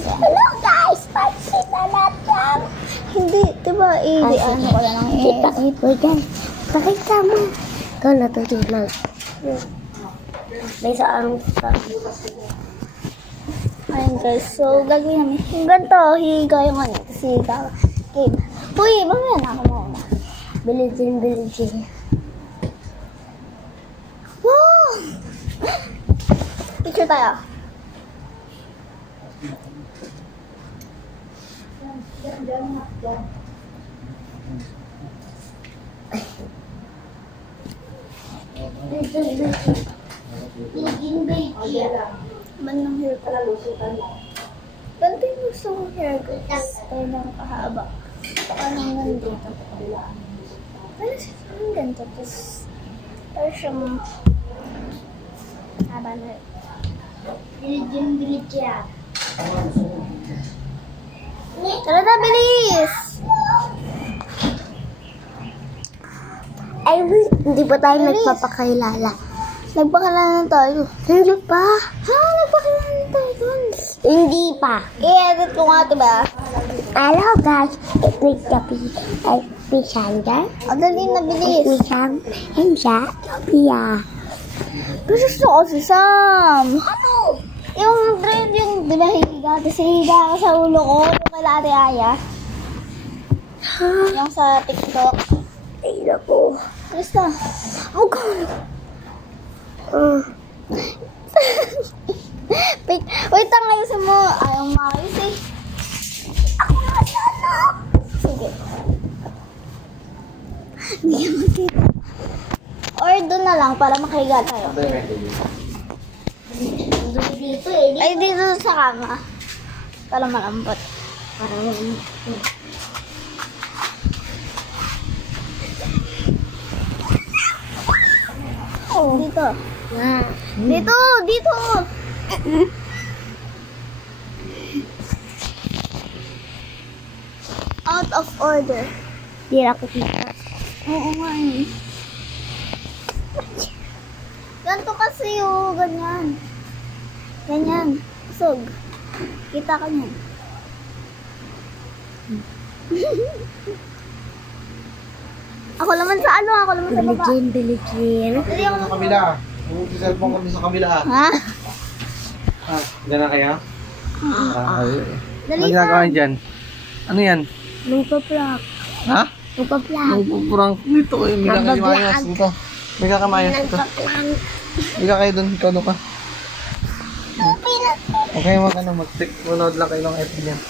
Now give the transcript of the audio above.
Hello guys! Pansin na natin! Hindi, diba ano ko lang Kita mo dyan. Pakita mo. Ikaw natutulog. May sa arong sa. Ayun guys, so gagawin namin. Yung ganito, higa yung ano, higa. Okay. Uy, mamaya na ako muna. Biligin. Wow! Picture tayo. Manang hair ko. Ganito yung gusto kong hair guys. Kaya lang kahaba. Parang nandito. Ano siya parang ganito. Tapos, parang siyang haba na. Biligin. Tara na, bilis! Ay, hindi pa tayo nagpapakilala. Nagpakilala tayo. Hindi pa. Ha? Nagpakilala tayo dun. Hindi pa. I-edit ko nga, diba? Hello guys, it's me, Sandra. O, dali na, bilis. It's Sam, and Sophia. Gusto ko si Sam. Ano? Yung trend yung, diba, higa. Tapos higa ka sa ulo ko. Yung kay Ate Aya. Yung sa TikTok. Ay, naku. Alis ka. Huwag ka. Wait lang, ayusin mo. Ayaw makayos eh. Ako na sana. Sige. Hindi ka makita. Or doon na lang para makahiga tayo. Dito eh. Ay, dito sa kama. Para malambot. Oh, dito. Dito. Out of order. Hindi ako kita. Oo nga eh. Ganto kasi oh, ganyan. Ganyan. Usog. Kita ka niyan. Ako naman sa ano, ako naman sa baba. Biligin. Dali ako Sa kabila. Yung cellphone kami sa kabila. Ha? Diyan na kayo? Dali Ano ginagawa niyo dyan? Ano yan? Nagpa-prank. Ha? Nagpa-prank. Nagpupurang dito eh. May kakamayos dito. May kakamayos dito. Nagpa-prank. May kayo dun. Ikaw doon ka. Okay, mag-take. Manood lang kayo ng FB niyan.